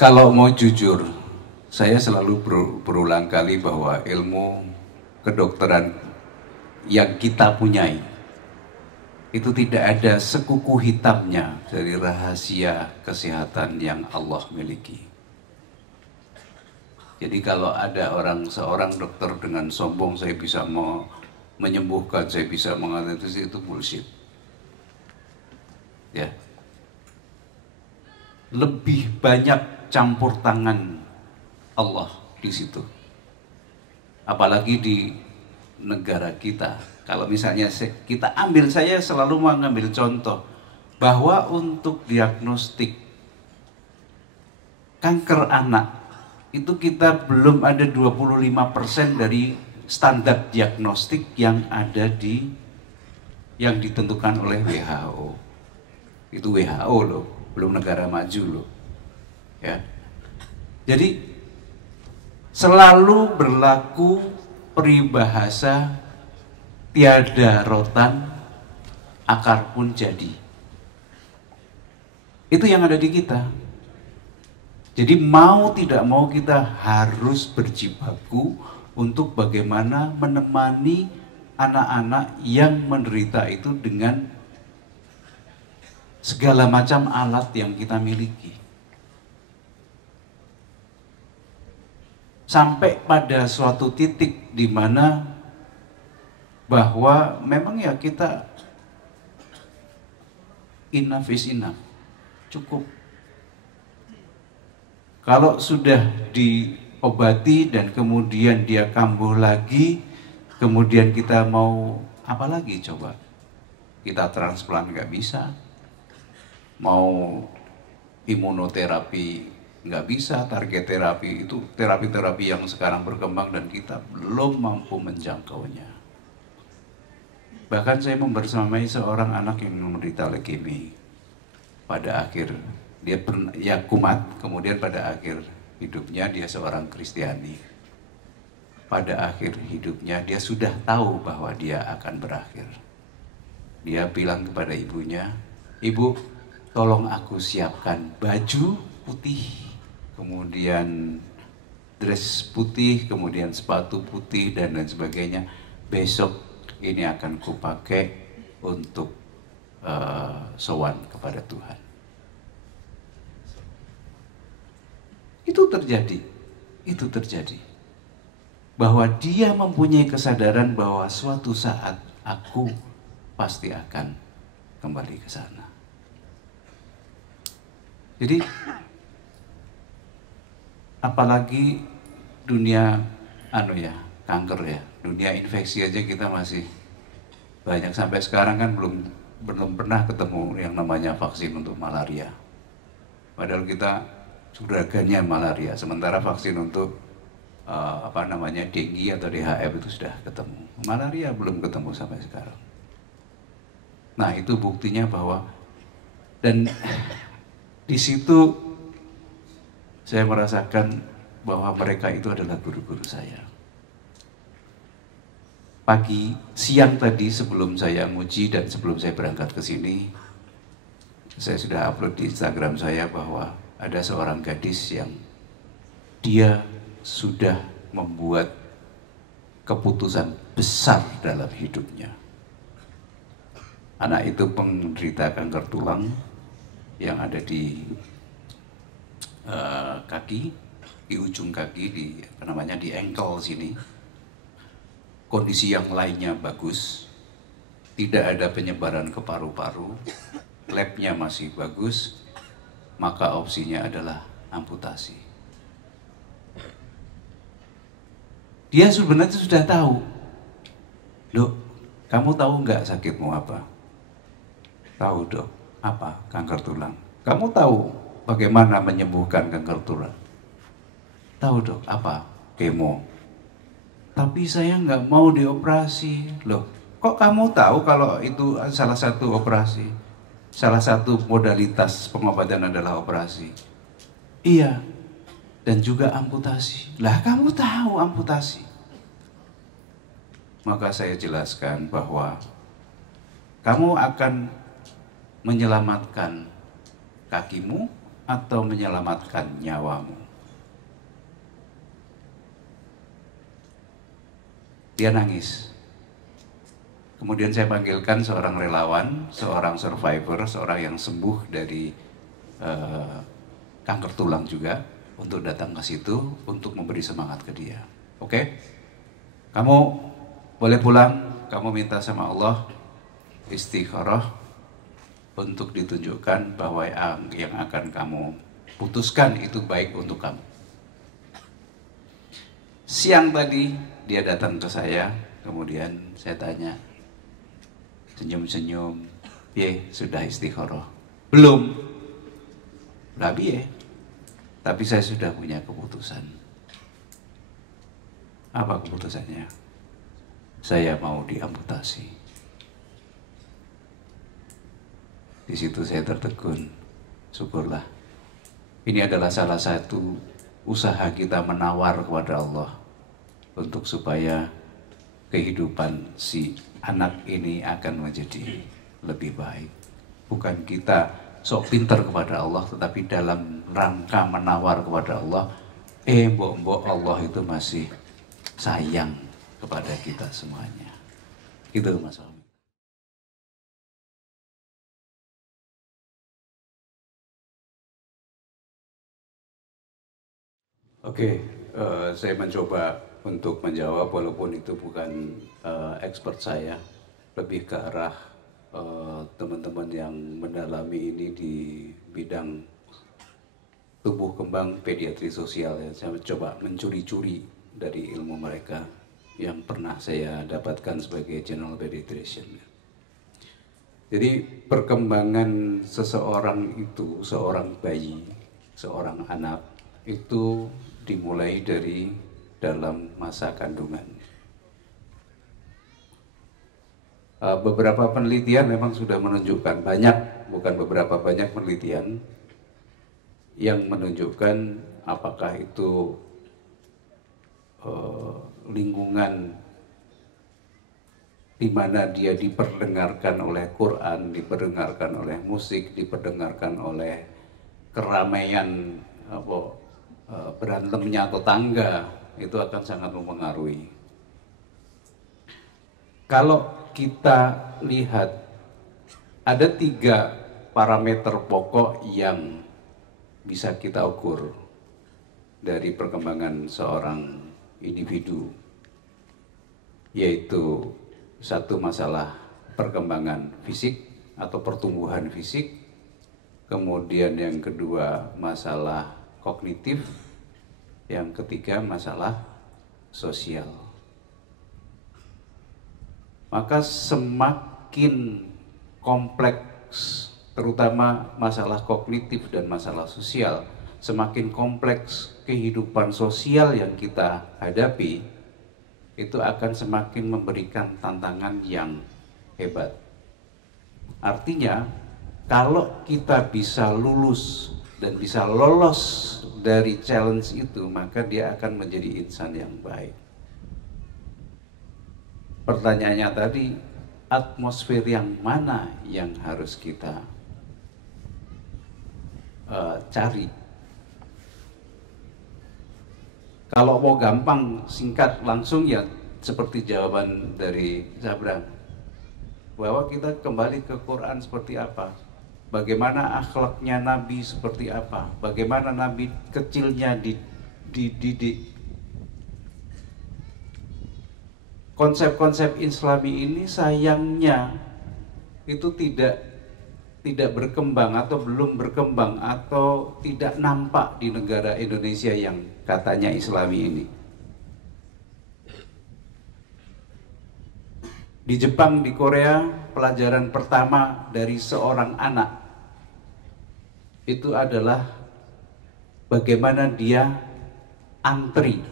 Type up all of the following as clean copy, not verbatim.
Kalau mau jujur, saya selalu berulang kali bahwa ilmu kedokteran yang kita punyai itu tidak ada sekuku hitamnya dari rahasia kesehatan yang Allah miliki. Jadi kalau ada seorang dokter dengan sombong, saya bisa menyembuhkan, saya bisa mengatakan itu bullshit. Ya. Lebih banyak campur tangan Allah di situ. Apalagi di negara kita. Kalau misalnya saya selalu mengambil contoh bahwa untuk diagnostik kanker anak itu kita belum ada 25% dari standar diagnostik yang ditentukan oleh WHO. Itu WHO loh, belum negara maju loh. Ya. Jadi selalu berlaku peribahasa tiada rotan akar pun jadi. Itu yang ada di kita. Jadi mau tidak mau kita harus berjibaku untuk bagaimana menemani anak-anak yang menderita itu dengan segala macam alat yang kita miliki. Sampai pada suatu titik di mana bahwa memang ya kita enough is enough, cukup. Kalau sudah diobati dan kemudian dia kambuh lagi, kemudian kita mau apa lagi coba? Kita transplant nggak bisa, mau imunoterapi nggak bisa, target terapi itu terapi-terapi yang sekarang berkembang dan kita belum mampu menjangkaunya. Bahkan saya membersamai seorang anak yang menderita leukemia. Pada akhir dia kumat, kemudian pada akhir hidupnya dia seorang Kristiani. Pada akhir hidupnya dia sudah tahu bahwa dia akan berakhir. Dia bilang kepada ibunya, "Ibu, tolong aku siapkan baju putih, kemudian dress putih, kemudian sepatu putih dan lain sebagainya. Besok ini akan kupakai untuk sowan kepada Tuhan." Itu terjadi. Bahwa dia mempunyai kesadaran bahwa suatu saat aku pasti akan kembali ke sana. Jadi apalagi dunia kanker ya, dunia infeksi aja kita masih banyak, sampai sekarang kan belum pernah ketemu yang namanya vaksin untuk malaria. Padahal kita suragannya malaria, sementara vaksin untuk dengue atau DHF itu sudah ketemu. Malaria belum ketemu sampai sekarang. Nah, itu buktinya bahwa, dan di situ saya merasakan bahwa mereka itu adalah guru-guru saya. Siang tadi sebelum saya nguji dan sebelum saya berangkat ke sini, saya sudah upload di Instagram saya bahwa ada seorang gadis yang dia sudah membuat keputusan besar dalam hidupnya. Anak itu penderita kanker tulang yang ada di kaki, di ujung kaki, di ankle sini. Kondisi yang lainnya bagus, tidak ada penyebaran ke paru-paru, labnya masih bagus, maka opsinya adalah amputasi. Dia sebenarnya sudah tahu. "Dok, kamu tahu nggak sakitmu apa?" "Tahu dok." "Apa?" "Kanker tulang." "Kamu tahu bagaimana menyembuhkan kanker tulang?" "Tahu dok." "Apa?" "Kemo." "Tapi saya nggak mau dioperasi." "Loh, kok kamu tahu kalau itu salah satu operasi? Salah satu modalitas pengobatan adalah operasi." "Iya, dan juga amputasi." "Lah, kamu tahu amputasi?" Maka saya jelaskan bahwa kamu akan menyelamatkan kakimu atau menyelamatkan nyawamu? Dia nangis. Kemudian saya panggilkan seorang relawan, seorang survivor, seorang yang sembuh dari kanker tulang juga, untuk datang ke situ untuk memberi semangat ke dia. Oke? Kamu boleh pulang, kamu minta sama Allah istikharah untuk ditunjukkan bahwa yang akan kamu putuskan itu baik untuk kamu. Siang tadi dia datang ke saya, kemudian saya tanya, senyum-senyum, sudah istikharah? Belum. Labi tapi saya sudah punya keputusan. Apa keputusannya? Saya mau diamputasi. Di situ saya tertegun. Syukurlah. Ini adalah salah satu usaha kita menawar kepada Allah untuk supaya kehidupan si anak ini akan menjadi lebih baik. Bukan kita sok pintar kepada Allah, tetapi dalam rangka menawar kepada Allah, mbok Allah itu masih sayang kepada kita semuanya. Gitu Mas Fahmi. Oke, saya mencoba untuk menjawab walaupun itu bukan expert saya, lebih ke arah teman-teman yang mendalami ini di bidang tumbuh kembang pediatri sosial ya. Saya coba mencuri-curi dari ilmu mereka yang pernah saya dapatkan sebagai general pediatrician. Jadi perkembangan seseorang itu, seorang bayi, seorang anak itu dimulai dari dalam masa kandungan. Beberapa penelitian memang sudah menunjukkan, bukan beberapa, banyak penelitian yang menunjukkan apakah itu lingkungan di mana dia diperdengarkan oleh Quran, diperdengarkan oleh musik, diperdengarkan oleh keramaian berantemnya tetangga, itu akan sangat mempengaruhi. Kalau kita lihat ada 3 parameter pokok yang bisa kita ukur dari perkembangan seorang individu, yaitu satu masalah perkembangan fisik atau pertumbuhan fisik, kemudian yang kedua masalah kognitif, yang ketiga masalah sosial. Maka semakin kompleks, terutama masalah kognitif dan masalah sosial, semakin kompleks kehidupan sosial yang kita hadapi, itu akan semakin memberikan tantangan yang hebat. Artinya, kalau kita bisa lulus dan bisa lolos dari challenge itu, maka dia akan menjadi insan yang baik. Pertanyaannya tadi, atmosfer yang mana yang harus kita cari? Kalau mau gampang, singkat, langsung ya seperti jawaban dari Zabran, bahwa kita kembali ke Quran seperti apa, bagaimana akhlaknya Nabi seperti apa, bagaimana Nabi kecilnya dididik. Konsep-konsep Islami ini sayangnya itu tidak berkembang atau belum berkembang atau tidak nampak di negara Indonesia yang katanya Islami ini. Di Jepang, di Korea, pelajaran pertama dari seorang anak itu adalah bagaimana dia antri.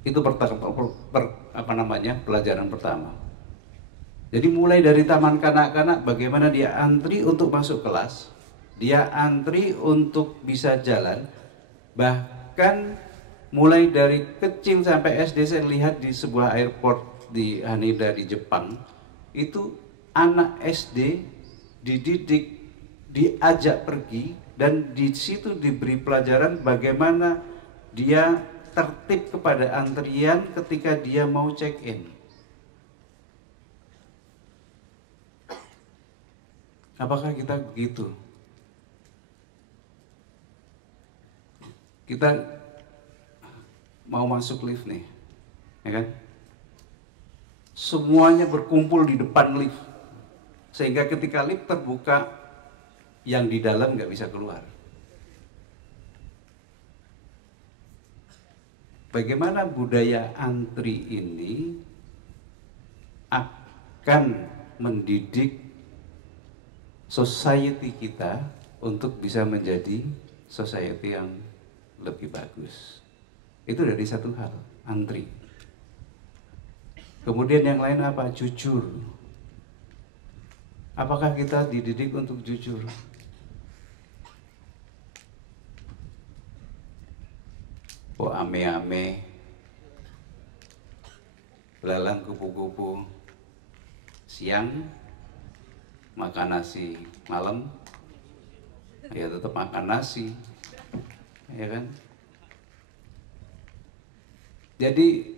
Itu pelajaran pertama. Jadi mulai dari taman kanak-kanak, bagaimana dia antri untuk masuk kelas, dia antri untuk bisa jalan, bahkan mulai dari kecil sampai SD. Saya lihat di sebuah airport di Haneda di Jepang, itu anak SD dididik, diajak pergi, dan di situ diberi pelajaran bagaimana dia tertib kepada antrian ketika dia mau check-in. Apakah kita begitu? Kita mau masuk lift nih, ya kan? Semuanya berkumpul di depan lift, sehingga ketika lift terbuka, yang di dalam nggak bisa keluar. Bagaimana budaya antri ini akan mendidik society kita untuk bisa menjadi society yang lebih bagus. Itu dari satu hal, antri. Kemudian yang lain apa? Jujur. Apakah kita dididik untuk jujur? Oh, ame-ame, belalang kupu-kupu, siang makan nasi, malam ya tetap makan nasi, ya kan? Jadi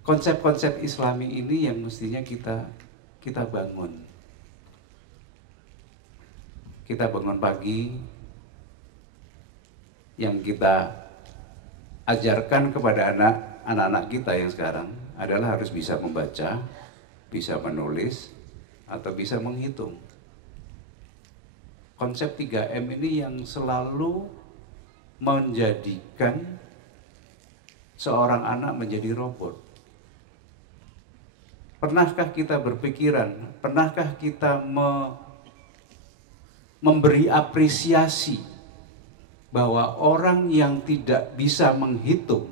konsep-konsep Islami ini yang mestinya kita bangun. Kita bangun pagi, yang kita ajarkan kepada anak-anak kita yang sekarang adalah harus bisa membaca, bisa menulis, atau bisa menghitung. Konsep 3M ini yang selalu menjadikan seorang anak menjadi robot. Pernahkah kita berpikiran, pernahkah kita memberi apresiasi bahwa orang yang tidak bisa menghitung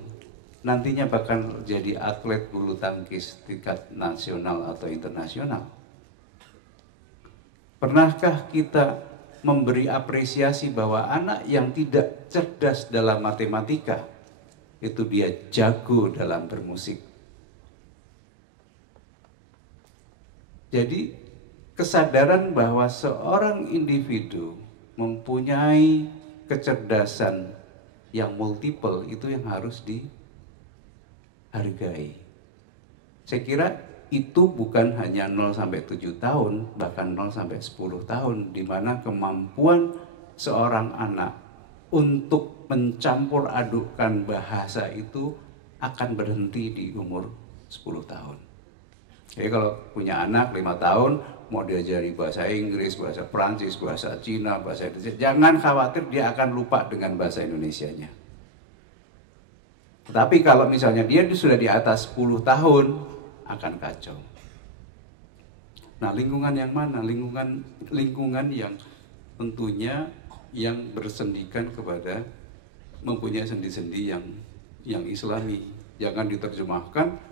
nantinya bakal jadi atlet bulu tangkis tingkat nasional atau internasional? Pernahkah kita memberi apresiasi bahwa anak yang tidak cerdas dalam matematika itu dia jago dalam bermusik? Jadi kesadaran bahwa seorang individu mempunyai kecerdasan yang multiple itu yang harus dihargai. Saya kira itu bukan hanya 0 sampai 7 tahun, bahkan 0 sampai 10 tahun, di mana kemampuan seorang anak untuk mencampur adukkan bahasa itu akan berhenti di umur 10 tahun. Jadi kalau punya anak 5 tahun, mau diajari bahasa Inggris, bahasa Prancis, bahasa Cina, bahasa Indonesia, jangan khawatir dia akan lupa dengan bahasa Indonesianya. Tetapi kalau misalnya dia sudah di atas 10 tahun, akan kacau. Nah, lingkungan yang mana? Lingkungan yang tentunya yang bersendikan kepada mempunyai sendi-sendi yang Islami. Jangan diterjemahkan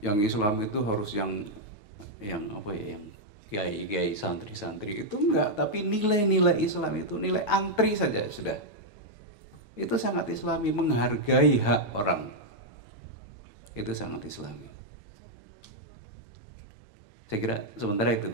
yang Islam itu harus yang apa ya, yang kiai-kiai, santri-santri itu enggak, tapi nilai-nilai Islam itu nilai antri saja sudah. Itu sangat Islami, menghargai hak orang. Itu sangat Islami. Saya kira sementara itu.